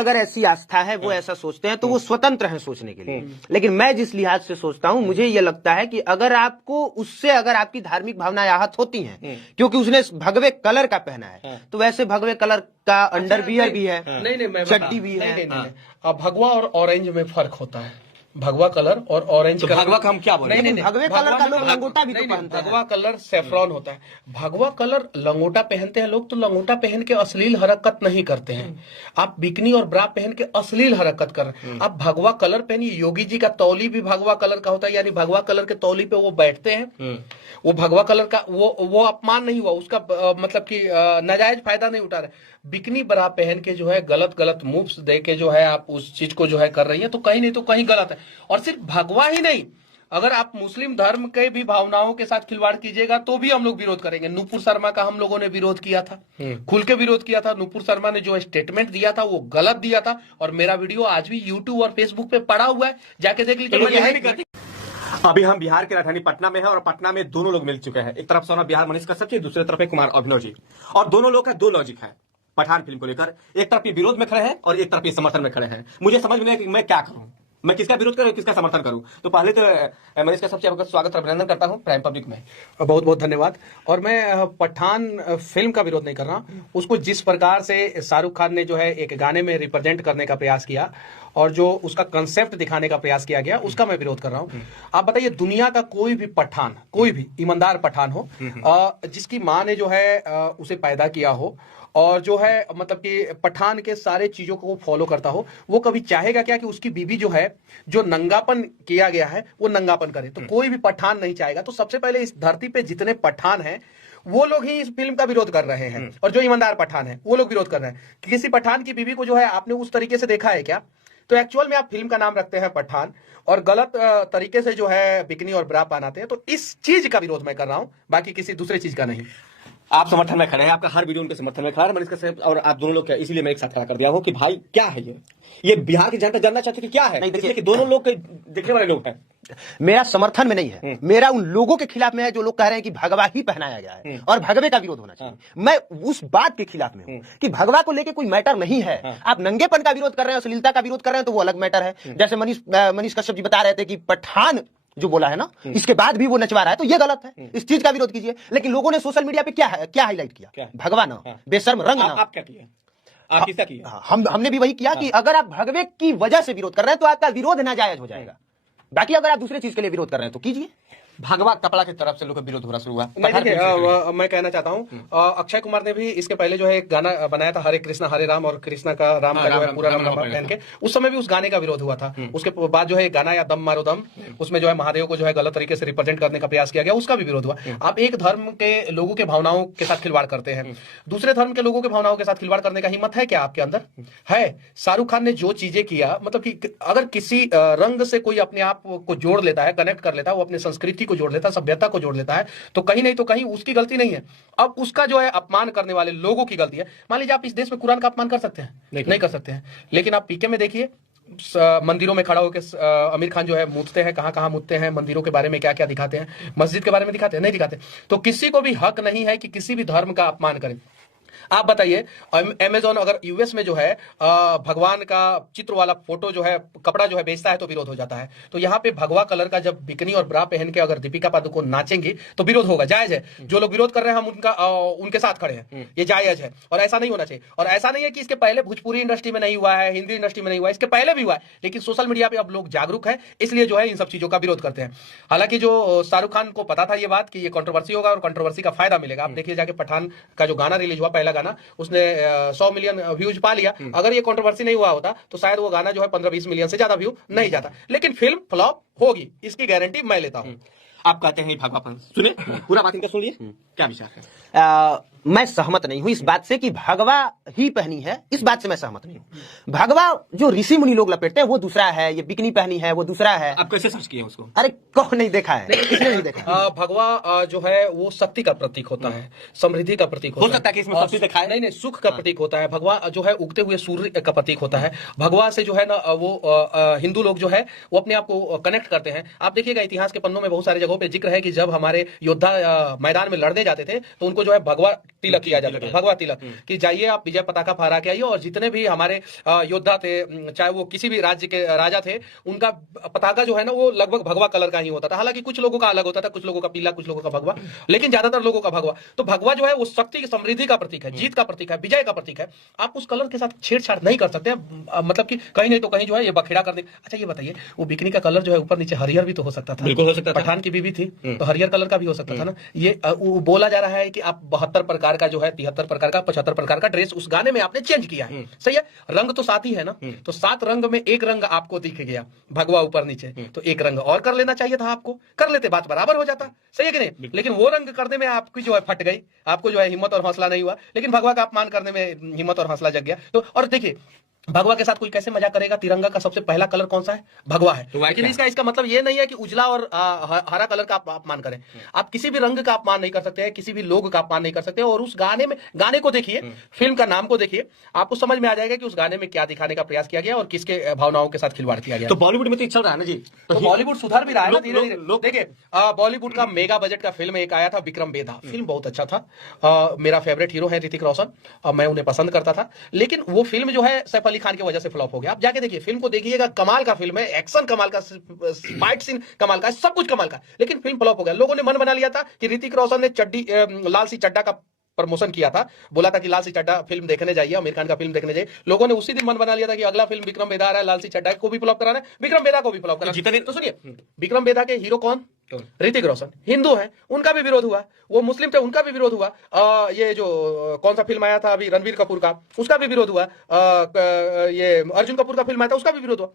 अगर ऐसी आस्था है, वो ऐसा सोचते हैं, तो वो स्वतंत्र है सोचने के लिए। लेकिन मैं जिस लिहाज से सोचता हूं, मुझे ये लगता है कि अगर आपको उससे अगर आपकी धार्मिक भावनाएं आहत होती हैं क्योंकि उसने भगवे कलर का पहना है, तो वैसे भगवे कलर का अंडरवियर भी है, चड्डी भी है। भगवा और ऑरेंज में फर्क होता है। भगवा कलर और ऑरेंज कलर, भगवा का हम क्या बोल रहे हैं? भगवे कलर का लोग लंगोटा भी तो पहनते हैं। भगवा कलर सेफ्रॉन होता है। भगवा कलर लंगोटा पहनते हैं लोग, तो लंगोटा पहन के अश्लील हरकत नहीं करते हैं। आप बिकनी और ब्रा पहन के अश्लील हरकत कर रहे हैं। आप भगवा कलर पहनिए। योगी जी का तौली भी भगवा कलर का होता है, यानी भगवा कलर के तौली पे वो बैठते हैं। वो भगवा कलर का वो अपमान नहीं हुआ उसका, मतलब कि नाजायज फायदा नहीं उठा रहे। बिकनी ब्रा पहन के जो है गलत मूव्स दे के जो है आप उस चीज को जो है कर रही है, तो कहीं नहीं तो कहीं गलत है। और सिर्फ भगवा ही नहीं, अगर आप मुस्लिम धर्म के भी भावनाओं के साथ खिलवाड़ कीजिएगा तो भी हम लोग विरोध करेंगे। नुपुर शर्मा का हम लोगों ने विरोध किया था, खुल के विरोध किया था। नुपुर शर्मा ने जो स्टेटमेंट दिया था वो गलत दिया था, और मेरा वीडियो आज भी यूट्यूब और फेसबुक पे पड़ा हुआ है, जाके देख लीजिए। अभी हम बिहार की राजधानी पटना में है, और पटना में दोनों लोग मिल चुके हैं। एक तरफ सोना बिहार मनीष कश्यप जी, दूसरी तरफ है कुमार अभिनव जी, और दोनों लोग का दो लॉजिक है पठान फिल्म को लेकर। एक तरफ ये विरोध में खड़े हैं और एक तरफ ये समर्थन में खड़े हैं। मुझे समझ में नहीं कि मैं क्या करूं, मैं किसका विरोध करूं, किसका समर्थन करूं। तो पहले तो मनीष कश्यप जी आपका स्वागत और अभिनंदन करता हूं प्राइम पब्लिक में। बहुत बहुत धन्यवाद। और मैं पठान फिल्म का विरोध नहीं कर रहा, उसको जिस प्रकार से शाहरुख खान ने जो है एक गाने में रिप्रेजेंट करने का प्रयास किया और जो उसका कंसेप्ट दिखाने का प्रयास किया गया, उसका मैं विरोध कर रहा हूं। आप बताइए, दुनिया का कोई भी पठान, कोई भी ईमानदार पठान हो, जिसकी माँ ने जो है उसे पैदा किया हो और जो है मतलब कि पठान के सारे चीजों को फॉलो करता हो, वो कभी चाहेगा क्या कि उसकी बीवी जो है, जो नंगापन किया गया है, वो नंगापन करे? तो कोई भी पठान नहीं चाहेगा। तो सबसे पहले इस धरती पे जितने पठान हैं वो लोग ही इस फिल्म का विरोध कर रहे हैं, और जो ईमानदार पठान है वो लोग विरोध कर रहे हैं। किसी पठान की बीवी को जो है आपने उस तरीके से देखा है क्या? तो एक्चुअल में आप फिल्म का नाम रखते हैं पठान और गलत तरीके से जो है बिकनी और ब्रा पहनाते हैं। तो इस चीज का विरोध मैं कर रहा हूं, बाकी किसी दूसरे चीज का नहीं। आप समर्थन में खड़े हैं, आपका हर वीडियो उनके समर्थन में खड़ा है मनीष कश्यप, और आप दोनों लोग क्या, इसीलिए मैं एक साथ खड़ा कर दिया हूं कि भाई क्या है ये बिहार की जनता जानना चाहती है कि क्या है। नहीं देखिए कि दोनों लोग देखने वाले लोग हैं। मेरा समर्थन में नहीं है, मेरा उन लोगों के खिलाफ में है जो लोग कह रहे हैं कि भगवा ही पहनाया गया है और भगवे का विरोध होना चाहिए। मैं उस बात के खिलाफ में हूं कि भगवा को लेके कोई मैटर नहीं है। आप नंगेपन का विरोध कर रहे हैं, अश्लीलता का विरोध कर रहे हैं, तो वो अलग मैटर है। जैसे मनीष कश्यप जी बता रहे थे कि पठान जो बोला है ना, इसके बाद भी वो नचवा रहा है, तो ये गलत है। इस चीज का विरोध कीजिए। लेकिन लोगों ने सोशल मीडिया पे क्या हाईलाइट किया? भगवा ना, बेशर्म रंग ना। आप क्या किया? आप किसका किया? हमने भी वही किया कि अगर आप भगवे की वजह से विरोध कर रहे हैं तो आपका विरोध नाजायज हो जाएगा। बाकी अगर आप दूसरे चीज के लिए विरोध कर रहे हैं तो कीजिए। भगवा कपड़ा की तरफ से लोग का विरोध हो रहा शुरू हुआ। मैं कहना चाहता हूँ, अक्षय कुमार ने भी इसके पहले जो है एक गाना बनाया था, हरे कृष्णा हरे राम, और कृष्णा का राम का जो है पूरा नाम पहन के, उस समय भी उस गाने का विरोध हुआ था। उसके बाद जो है गाना या दम मारो दम, उसमें जो है महादेव को जो है गलत तरीके से रिप्रेजेंट करने का प्रयास किया गया, उसका भी विरोध हुआ। आप एक धर्म के लोगों के भावनाओं के साथ खिलवाड़ करते हैं, दूसरे धर्म के लोगों के भावनाओं के साथ खिलवाड़ करने का हिम्मत है क्या आपके अंदर? है। शाहरुख खान ने जो चीजें किया, मतलब कि अगर किसी रंग से कोई अपने आप को जोड़ लेता है, कनेक्ट कर लेता है, वो अपने संस्कृति को जोड़ लेता है, सभ्यता को जोड़ लेता है, तो कहीं नहीं तो कहीं उसकी गलती नहीं है। अब उसका जो है अपमान करने वाले लोगों की गलती है। मान लीजिए आप इस देश में कुरान का अपमान कर सकते हैं? नहीं कर सकते हैं। लेकिन आप पीके में देखिए, मंदिरों में खड़ा होकर आमिर खान जो है मूतते हैं, कहां मूतते हैं, मंदिरों के बारे में क्या क्या दिखाते हैं, मस्जिद के बारे में दिखाते हैं? नहीं दिखाते। तो किसी को भी हक नहीं है कि किसी भी धर्म का अपमान करें। आप बताइए, अमेजॉन अगर यूएस में जो है भगवान का चित्र वाला फोटो जो है, कपड़ा जो है बेचता है, तो विरोध हो जाता है। तो यहाँ पे भगवा कलर का जब बिकनी और ब्रा पहन के अगर दीपिका पादुकोण नाचेंगी तो विरोध होगा, जायज है। जो लोग विरोध कर रहे हैं हम उनके साथ खड़े हैं, ये जायज है। और ऐसा नहीं होना चाहिए। और ऐसा नहीं है कि इसके पहले भोजपुरी इंडस्ट्री में नहीं हुआ है, हिंदी इंडस्ट्री में नहीं हुआ है, इसके पहले भी हुआ है। लेकिन सोशल मीडिया पे अब लोग जागरूक है, इसलिए जो है इन सब चीजों का विरोध करते हैं। हालांकि जो शाहरुख खान को पता था ये बात कि ये कंट्रोवर्सी होगा और कंट्रोवर्सी का फायदा मिलेगा। आप देखिए जाके पठान का जो गाना रिलीज हुआ, पहला गाना, उसने 100 मिलियन व्यूज पा लिया। अगर ये कंट्रोवर्सी नहीं हुआ होता तो शायद वो गाना जो है 15-20 मिलियन से ज्यादा व्यू नहीं जाता। लेकिन फिल्म फ्लॉप होगी, इसकी गारंटी मैं लेता हूं। आप कहते हैं भगवापन, सुने पूरा बात इनका सुन लिए, क्या विचार है? मैं सहमत नहीं हूं इस बात से कि भगवा ही पहनी है, इस बात से मैं सहमत नहीं हूं। भगवा जो ऋषि मुनि लोग लपेटते हैं वो दूसरा है, ये बिकनी पहनी है वो दूसरा है। आप कैसे सर्च किए उसको? अरे कौन नहीं देखा है? इसने नहीं देखा। भगवा जो है वो शक्ति का प्रतीक होता है, समृद्धि का प्रतीक होता है। हो सकता है कि इसमें शक्ति दिखाए? नहीं, सुख का प्रतीक होता है। भगवा जो है उगते हुए सूर्य का प्रतीक होता है। भगवा से जो है ना वो हिंदू लोग जो है वो अपने आप को कनेक्ट करते हैं। आप देखिएगा इतिहास के पन्नों में बहुत सारी जगहों पे जिक्र है कि जब हमारे योद्धा मैदान में लड़ने जाते थे तो उनको जो है भगवा तिलक किया जाता था, भगवा तिलक, कि जाइए आप विजय पताका फहरा के आइए और जितने भी हमारे योद्धा थे, चाहे वो किसी भी राज्य के राजा थे, उनका पताका जो है ना वो लगभग भगवा कलर का ही होता था। हालांकि कुछ लोगों का अलग होता था, कुछ लोगों का पीला, कुछ लोगों का भगवा, लेकिन ज्यादातर लोगों का भगवा। तो भगवा जो है वो शक्ति की, समृद्धि का प्रतीक है, जीत का प्रतीक है, विजय का प्रतीक है। आप उस कलर के साथ छेड़छाड़ नहीं कर सकते, मतलब कि कहीं नहीं तो कहीं जो है ये बखेड़ा कर दे। अच्छा ये बताइए, वो बिकनी का कलर जो है ऊपर नीचे हरियर भी तो हो सकता था, बिल्कुल हो सकता था। पठान की बीवी थी तो हरियर कलर का भी हो सकता था ना। ये बोला जा रहा है कि आप 72 प्रकार का जो है, 73 प्रकार का, 75 प्रकार का ड्रेस उस गाने में आपने चेंज किया है। सही है, रंग तो 7 ही है ना, तो 7 रंग में एक रंग आपको दिख गया भगवा ऊपर नीचे, तो एक रंग और कर लेना चाहिए था, आपको कर लेते, बात बराबर हो जाता। सही है कि नहीं? लेकिन वो रंग करने में आपकी जो है फट गई, आपको जो है हिम्मत और हौसला नहीं हुआ, लेकिन भगवा का अपमान करने में हिम्मत और हौसला जग गया। तो और देखिए भगवा के साथ कोई कैसे मजाक करेगा? तिरंगा का सबसे पहला कलर कौन सा है? भगवा है। लेकिन इसका मतलब ये नहीं है कि उजला और हरा कलर का आप अपमान करें। आप किसी भी रंग का अपमान नहीं कर सकते हैं, किसी भी लोग का अपमान नहीं कर सकते। और उस गाने को देखिए, फिल्म का नाम को देखिए, आपको समझ में आ जाएगा कि उस गाने में क्या दिखाने का प्रयास किया गया और किसके भावनाओं के साथ खिलवाड़ किया गया। तो बॉलीवुड में तो चल रहा है ना जी, तो बॉलीवुड सुधर भी रहा है ना धीरे धीरे। देखिए बॉलीवुड का मेगा बजट का फिल्म एक आया था, विक्रम बेदा, फिल्म बहुत अच्छा था। मेरा फेवरेट हीरो है ऋतिक रोशन, मैं उन्हें पसंद करता था, लेकिन वो फिल्म जो है सैफ अली खान की वजह से फ्लॉप हो गया। आप जाके देखिए, फिल्म को देखिएगा, कमाल का फिल्म है, एक्शन कमाल का, फाइट सीन कमाल का, सब कुछ कमाल का, लेकिन फिल्म फ्लॉप हो गया। लोगों ने मन बना लिया था कि ऋतिक रोशन ने लाल सी चड्डा का प्रमोशन किया था, बोला था कि लाल सी चड्डा फिल्म देखने जाइए, आमिर खान का फिल्म देखने जाइए। लोगों ने उसी दिन मन बना लिया था कि अगला फिल्म विक्रम बेदा आ रहा है, लाल सी चड्डा को भी फ्लॉप कराना है, विक्रम बेदा को भी फ्लॉप कराना है। तो सुनिए, विक्रम बेदा के हीरो कौन? ऋतिक रोशन, हिंदू है, उनका भी विरोध हुआ। वो मुस्लिम थे, उनका भी विरोध हुआ। ये जो कौन सा फिल्म आया था अभी रणबीर कपूर का, उसका भी विरोध हुआ। ये अर्जुन कपूर का फिल्म आया था, उसका भी विरोध हुआ।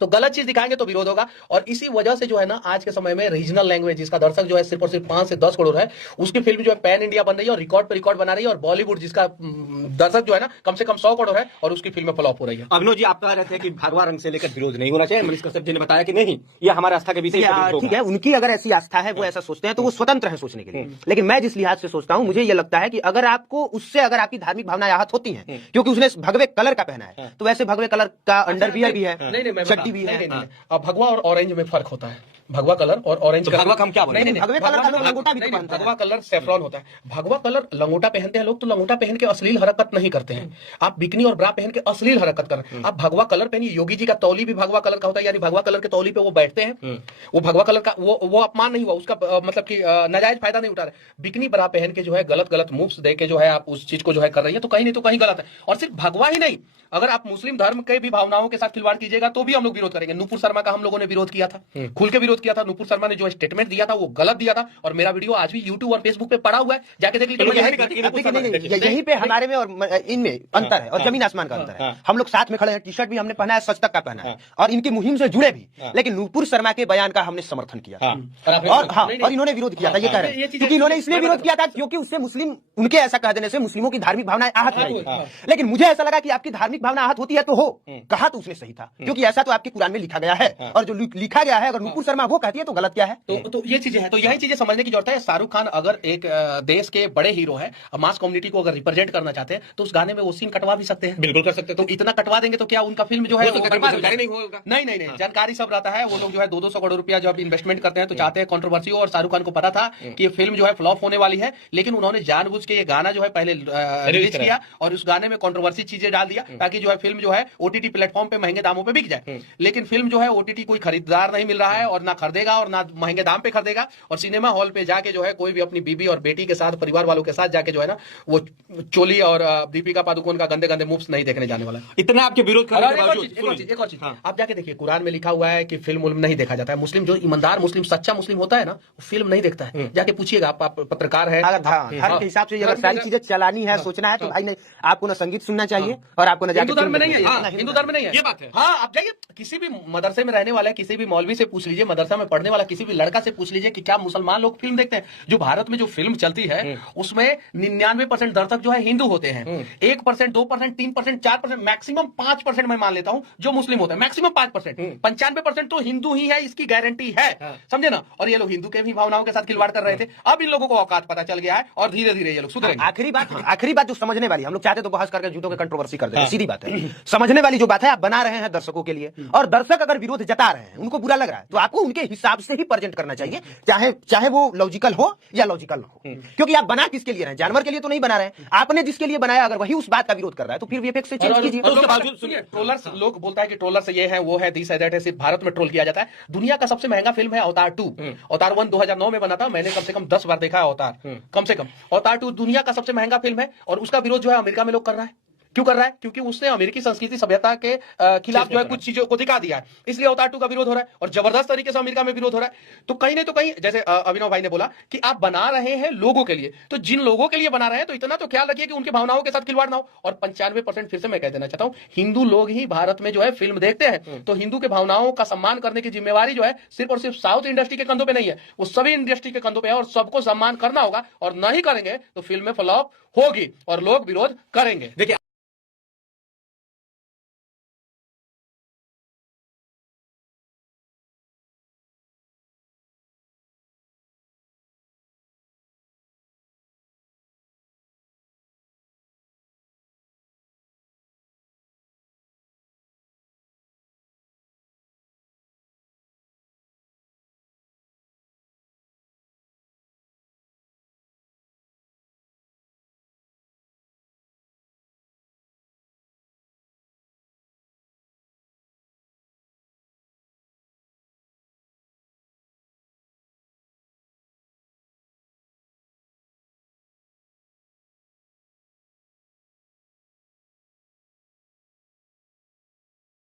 तो गलत चीज दिखाएंगे तो विरोध होगा। और इसी वजह से जो है ना आज के समय में रीजनल लैंग्वेज, जिसका दर्शक जो है सिर्फ और सिर्फ 5 से 10 करोड़ है, उसकी फिल्म जो है पैन इंडिया बन रही है और रिकॉर्ड पे रिकॉर्ड बना रही है। और बॉलीवुड जिसका दर्शक जो है ना कम से कम 100 करोड़ है और उसकी फिल्में फ्लॉप हो रही है। अभिनव जी, आप कह रहे थे कि भगवा रंग से लेकर विरोध नहीं होना चाहिए, मनीष कश्यप जी ने बताया कि नहीं, ये हमारे आस्था के विषय। ठीक है, उनकी अगर ऐसी आस्था है, वो ऐसा सोचते हैं, तो वो स्वतंत्र है सोचने के लिए। लेकिन मैं जिस लिहाज से सोचता हूं, मुझे ये लगता है कि अगर आपको उससे अगर आपकी धार्मिक भावनाएं आहत होती हैं क्योंकि उसने भगवे कलर का पहना है, तो वैसे भगवे कलर का अंडरवियर भी है, चड्डी भी है। अब भगवा और ऑरेंज में फर्क होता है, भगवा कलर और ऑरेंज भगवा हम क्या बोले? भगवे कलर का लोग लंगोटा भी पहनते हैं। भगवा कलर सेफ्रॉन होता है, भगवा कलर लंगोटा पहनते हैं लोग, तो लंगोटा पहन के अश्लील हरकत नहीं करते हैं। आप बिकनी और ब्रा पहन के अश्लील हरकत कर, आप भगवा कलर पहनिए। योगी जी का तौली भी भगवा कलर का होता है, यानी भगवा कलर के तौली पे वो बैठते हैं, वो भगवा कलर का, वो अपमान नहीं हुआ उसका, मतलब कि नाजायज फायदा नहीं उठा रहे। बिकनी ब्रा पहन के जो है गलत मूव्स दे के जो है आप उस चीज को जो है कर रही है, तो कहीं नहीं तो कहीं गलत है। और सिर्फ भगवा ही नहीं, अगर आप मुस्लिम धर्म के भी भावनाओं के साथ खिलवाड़ कीजिएगा तो भी हम लोग विरोध करेंगे। नुपुर शर्मा का हम लोगों ने विरोध किया था, खुल के विरोध किया था। नुपुर शर्मा ने जो स्टेटमेंट दिया था वो गलत दिया था, और मेरा वीडियो आज भी यूट्यूब और फेसबुक पे पड़ा हुआ है, जाके देख लीजिए। यहीं पे हमारे में और इनमें अंतर है, और जमीन आसमान का अंतर है। हम लोग साथ में खड़े हैं, टी शर्ट भी हमने पहना है, सच तक का पहना है, और इनकी मुहिम से जुड़े भी, लेकिन नुपुर शर्मा के बयान का हमने समर्थन किया और इन्होंने विरोध किया था। ये कह रहे हैं क्योंकि इन्होंने इसलिए विरोध किया था क्योंकि उससे मुस्लिम, उनके ऐसा कह देने से मुस्लिमों की धार्मिक भावनाएं आहत हो रही। लेकिन मुझे ऐसा लगा कि आपकी धार्मिक भावना आहत होती है तो हो, कहा तो उसने सही था, क्योंकि ऐसा तो आपके कुरान में लिखा गया है, और जो लिखा गया है अगर नुपुर शर्मा वो कहती है तो गलत क्या है? तो ये चीजें हैं, तो यही चीजें समझने की जरूरत है। शाहरुख खान अगर एक देश के बड़े हीरो है, मास कम्युनिटी को अगर रिप्रेजेंट करना चाहते हैं, तो उस गाने में वो सीन कटवा भी सकते हैं। बिल्कुल कर सकते हैं। तो इतना कटवा देंगे तो क्या उनका फिल्म जो है नहीं होगा? नहीं, जानकारी सब रहता है। वो लोग जो है 200 करोड़ रुपया जब इन्वेस्टमेंट करते हैं तो चाहते हैं कंट्रोवर्सी हो, और शाहरुख खान को पता था कि ये फिल्म जो है फ्लॉप होने वाली है, लेकिन उन्होंने जानबूझ के ये गाना जो है पहले रिलीज किया और उस गाने में कंट्रोवर्सी चीजें डाल दिया, ताकि जो है फिल्म जो है ओटीटी प्लेटफॉर्म पे महंगे दामों पे बिक जाए। लेकिन फिल्म जो है ओटीटी कोई खरीदार नहीं मिल रहा है, और ना खरीदेगा और ना महंगे दाम पे खरीदेगा। और सिनेमा हॉल पे जाके जो है कोई भी अपनी बीबी और बेटी के साथ, परिवार वालों के साथ जाके जो है ना वो चोली और दीपिका पादुकोण का गंदे मूव्स नहीं देखने जाने वाला। इतना आपके विरोध करने के बावजूद एक और चीज आप जाके देखिए, कुरान में लिखा हुआ है कि फिल्म नहीं देखा जाता है। मुस्लिम जो ईमानदार मुस्लिम, सच्चा मुस्लिम होता है ना, वो फिल्म नहीं देखता है। जाके पूछिएगा, आप पत्रकार है, धर्म के हिसाब से अगर सारी चीजें चलानी है, सोचना है, तो भाई नहीं, आपको ना संगीत सुनना चाहिए और आपको ना हिंदू धर्म में नहीं है, हिंदू धर्म में नहीं है, ये बात है। हाँ, आप जाइए किसी भी मदरसे में रहने वाला, किसी भी मौलवी से पूछ लीजिए, मदरसा में पढ़ने वाला किसी भी लड़का से पूछ लीजिए कि क्या मुसलमान लोग फिल्म देखते हैं। जो भारत में जो फिल्म चलती है उसमें 99% दर्शक जो है हिंदू होते हैं। 1%, 2%, 3%, 4%, मैक्सिमम 5% मैं मान लेता हूं जो मुस्लिम होते हैं, मैक्सिमम 5%। 95% तो हिंदू ही है, इसकी गारंटी है, समझे ना। और ये लोग हिंदू के भी भावनाओं के साथ खिलवाड़ कर रहे थे। अब इन लोगों को औकात पता चल गया है और धीरे धीरे ये लोग सुधरेंगे। आखिरी बात जो समझने वाली, हम लोग चाहते तो बहस करके झूठों की कंट्रोवर्सी कर देते, सीधी दूसरी बात है, समझने वाली जो बात है, आप बना रहे हैं दर्शकों के लिए, और दर्शक अगर विरोध जता रहे हैं, उनको बुरा लग रहा है, तो आपको उनके हिसाब से ही प्रेजेंट करना चाहिए, चाहे वो लॉजिकल हो या लॉजिकल ना हो। क्योंकि आप बना किसके लिए रहे हैं? जानवर के लिए तो नहीं बना रहे हैं। आपने जिसके लिए बनाया, अगर वही उस बात का विरोध कर रहा है, तो फिर वीएफएक्स से चेंज कीजिए। उसके बावजूद सुनिए, ट्रोलर्स, लोग बोलता है कि ट्रोलर्स ये है, वो है, दिस है, दैट है, सिर्फ भारत में ट्रोल किया जाता है। दुनिया का सबसे महंगा फिल्म है अवतार 2। अवतार 1 2009 में बना था, मैंने कम से कम 10 बार देखा है अवतार, कम से कम। अवतार 2 दुनिया का सबसे महंगा फिल्म है, और उसका विरोध जो है अमेरिका में लोग कर रहा है। क्यों कर रहा है? क्योंकि उसने अमेरिकी संस्कृति सभ्यता के खिलाफ जो है कुछ चीजों को दिखा दिया है, इसलिए अवतार 2 का विरोध हो रहा है, और जबरदस्त तरीके से अमेरिका में विरोध हो रहा है। तो कहीं नहीं तो कहीं, जैसे अभिनव भाई ने बोला कि आप बना रहे हैं लोगों के लिए, तो जिन लोगों के लिए बना रहे हैं, तो इतना तो ख्याल रखिए कि उनकी भावनाओं के साथ खिलवाड़ ना हो। और 95% फिर से मैं कह देना चाहता हूं, हिंदू लोग ही भारत में जो है फिल्म देखते हैं, तो हिंदू के भावनाओं का सम्मान करने की जिम्मेवारी जो है सिर्फ और सिर्फ साउथ इंडस्ट्री के कंधों पे नहीं है, वो सभी इंडस्ट्री के कंधों पे है, और सबको सम्मान करना होगा। और नहीं करेंगे तो फिल्में फ्लॉप होगी और लोग विरोध करेंगे। देखिए